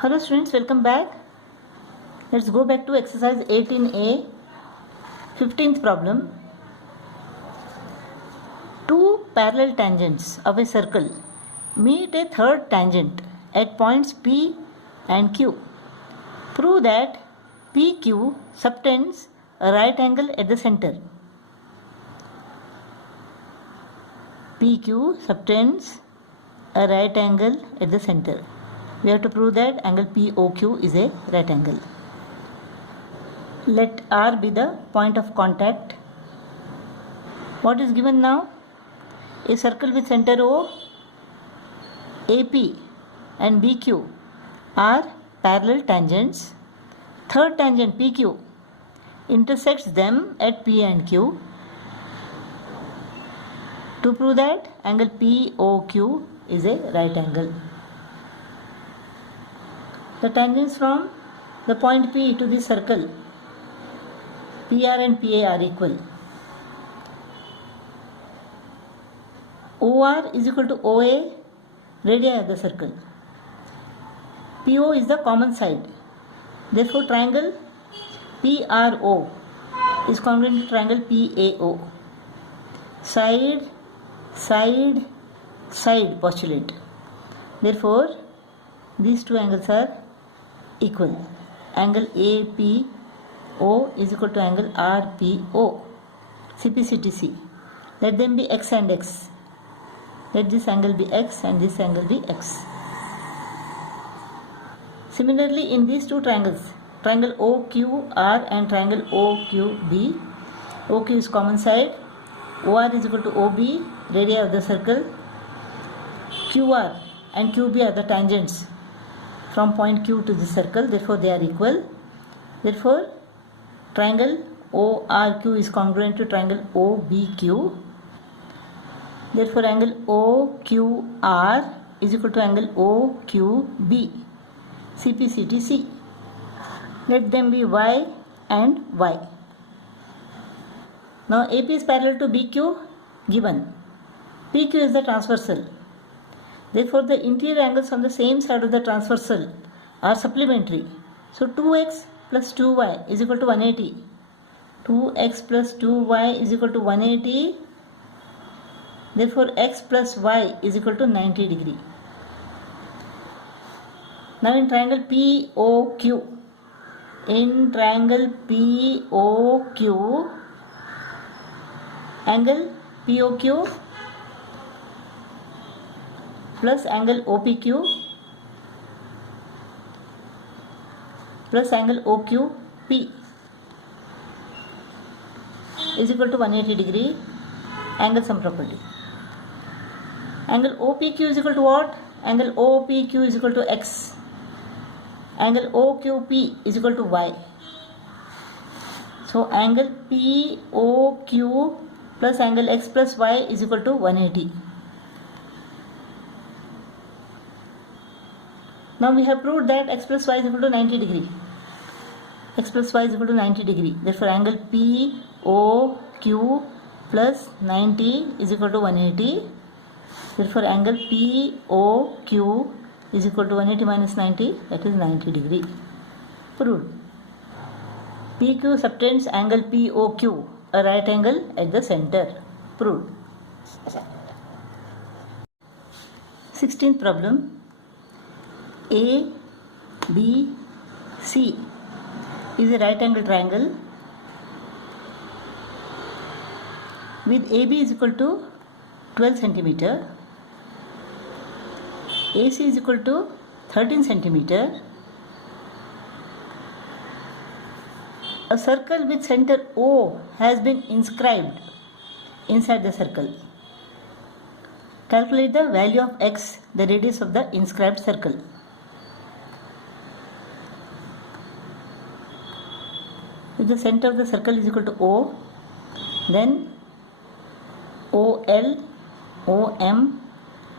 Hello students, welcome back. Let's go back to exercise 18a, 15th problem. Two parallel tangents of a circle meet a third tangent at points P and Q. Prove that PQ subtends a right angle at the center. PQ subtends a right angle at the center. We have to prove that angle POQ is a right angle. Let R be the point of contact. What is given now? A circle with center O, AP and BQ are parallel tangents. Third tangent PQ intersects them at P and Q. To prove that angle POQ is a right angle. The tangents from the point P to the circle PR and PA are equal. OR is equal to OA, radii of the circle. PO is the common side. Therefore, triangle PRO is congruent to triangle PAO. Side, side, side postulate. Therefore, these two angles are equal. Angle APO is equal to angle RPO. CPCTC. Let them be X and X. Let this angle be X and this angle be X. Similarly, in these two triangles, triangle OQR and triangle OQB, OQ is common side, OR is equal to OB, radii of the circle, QR and QB are the tangents from point Q to the circle, therefore they are equal. Therefore, triangle ORQ is congruent to triangle OBQ. Therefore, angle OQR is equal to angle OQB. CPCTC. Let them be Y and Y. Now, AP is parallel to BQ given. PQ is the transversal. Therefore, the interior angles on the same side of the transversal are supplementary. So, 2x plus 2y is equal to 180. 2x plus 2y is equal to 180. Therefore, x plus y is equal to 90 degree. Now, in triangle POQ, angle POQ plus angle OPQ plus angle OQP is equal to 180 degree. Angle sum property. Angle OPQ is equal to what? Angle OPQ is equal to X. Angle OQP is equal to Y. So, angle POQ plus angle X plus Y is equal to 180. Now we have proved that x plus y is equal to 90 degree. X plus y is equal to 90 degree. Therefore, angle POQ plus 90 is equal to 180. Therefore, angle POQ is equal to 180 minus 90, that is 90 degree. Proved. PQ subtends angle POQ, a right angle at the center. Proved. 16th problem. A, B, C is a right angle triangle with AB is equal to 12 centimeter, AC is equal to 13 centimeter. A circle with center O has been inscribed inside the circle. Calculate the value of x, the radius of the inscribed circle. If the center of the circle is equal to O, then OL, OM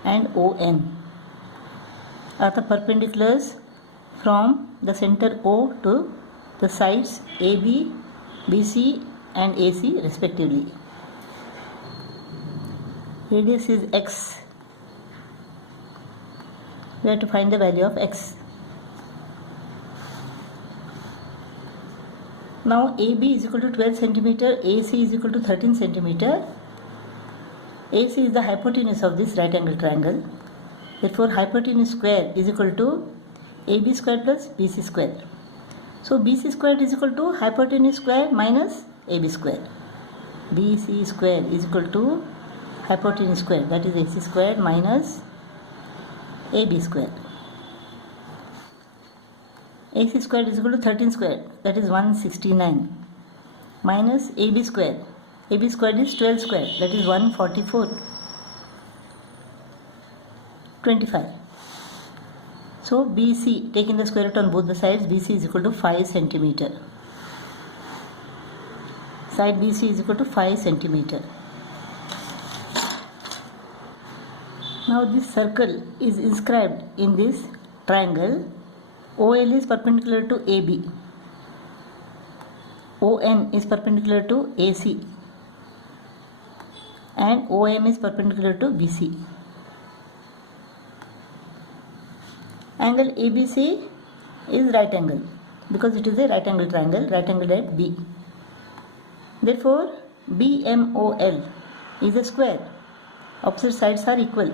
and ON are the perpendiculars from the center O to the sides AB, BC and AC respectively. Radius is x. We have to find the value of x. Now AB is equal to 12 centimeter, AC is equal to 13 centimeter. AC is the hypotenuse of this right angle triangle. Therefore, hypotenuse square is equal to AB square plus BC square. So, BC square is equal to hypotenuse square minus AB square. BC square is equal to hypotenuse square, that is AC square minus AB square. AC square is equal to 13 square, that is 169, minus AB square. AB square is 12 square, that is 144, 25. So BC, taking the square root on both the sides, BC is equal to 5 centimeter. Side BC is equal to 5 centimeter. Now this circle is inscribed in this triangle. OL is perpendicular to AB. ON is perpendicular to AC. And OM is perpendicular to BC. Angle ABC is right angle because it is a right angle triangle, right angle at B. Therefore, BMOL is a square. Opposite sides are equal.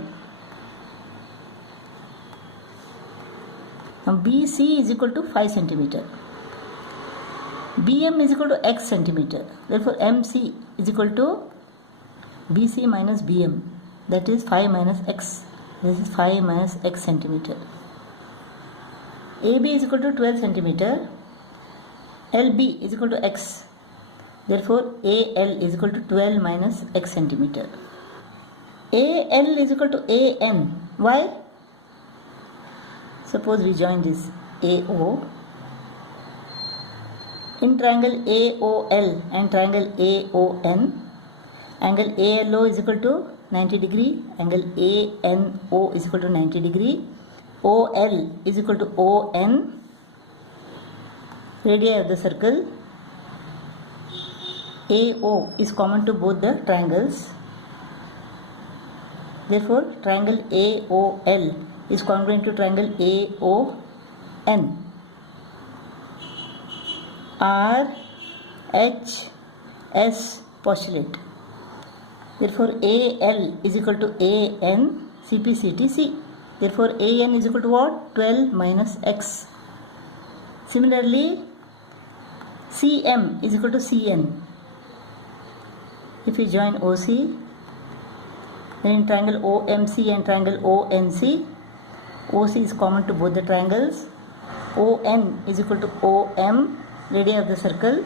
Now BC is equal to 5 centimeter. BM is equal to X centimeter. Therefore, MC is equal to BC minus BM. That is 5 minus X. This is 5 minus X centimeter. AB is equal to 12 centimeter. LB is equal to X. Therefore, AL is equal to 12 minus X centimeter. AL is equal to AN. Why? Suppose we join this AO. In triangle AOL and triangle AON, angle ALO is equal to 90 degree, angle ANO is equal to 90 degree, OL is equal to ON, radii of the circle, AO is common to both the triangles. Therefore, triangle AOL is congruent to triangle AON. RHS postulate. Therefore, AL is equal to AN, CPCTC. Therefore, AN is equal to what? 12 minus X. Similarly, CM is equal to CN. If we join OC, then in triangle OMC and triangle ONC, OC is common to both the triangles. ON is equal to OM, radii of the circle.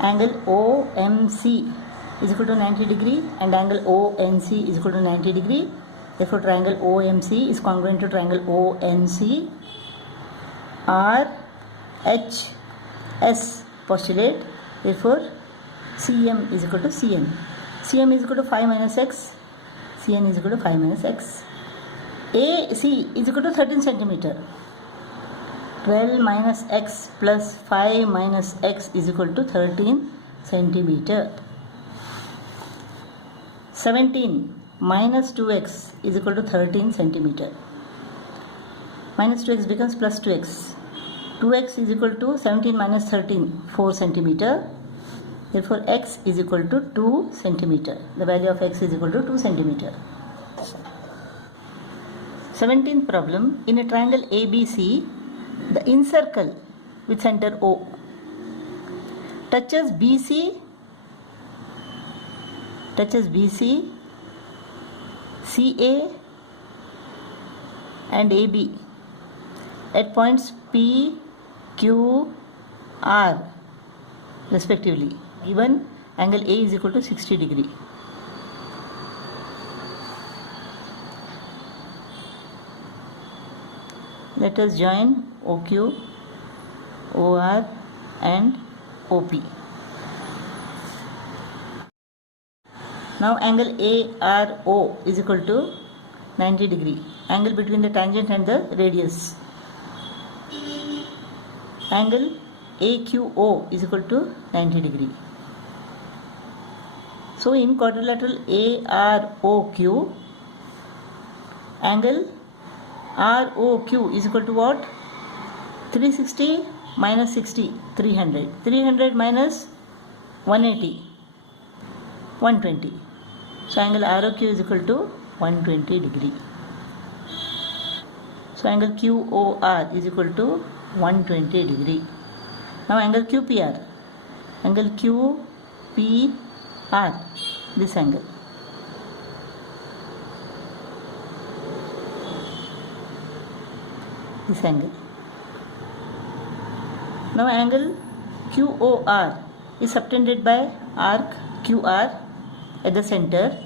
Angle OMC is equal to 90 degree and angle ONC is equal to 90 degree. Therefore, triangle OMC is congruent to triangle ONC. RHS postulate. Therefore, CM is equal to CN. CM is equal to 5 minus X. CN is equal to 5 minus X. AC is equal to 13 centimeter. 12 minus X plus 5 minus X is equal to 13 centimeter. 17 minus 2x is equal to 13 centimeter. Minus 2x becomes plus 2x. 2x is equal to 17 minus 13, 4 centimeter. Therefore, x is equal to 2 centimeter. The value of x is equal to 2 centimeter. 17th problem. In a triangle ABC, the incircle with center O touches BC, CA and AB at points P, Q, R respectively. Given angle A is equal to 60 degree. Let us join OQ, OR and OP. Now angle ARO is equal to 90 degree. Angle between the tangent and the radius. Angle AQO is equal to 90 degree. So in quadrilateral AROQ, angle ROQ is equal to what? 360 minus 60, 300. 300 minus 180, 120. So angle ROQ is equal to 120 degree. So angle QOR is equal to 120 degree. Now angle QPR. Angle QPR, this angle. This angle. Now angle QOR is subtended by arc QR at the center.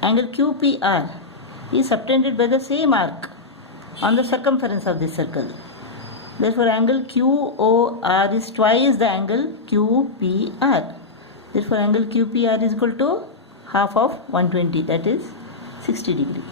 Angle QPR is subtended by the same arc on the circumference of this circle. Therefore angle QOR is twice the angle QPR. Therefore angle QPR is equal to half of 120, that is 60 degree.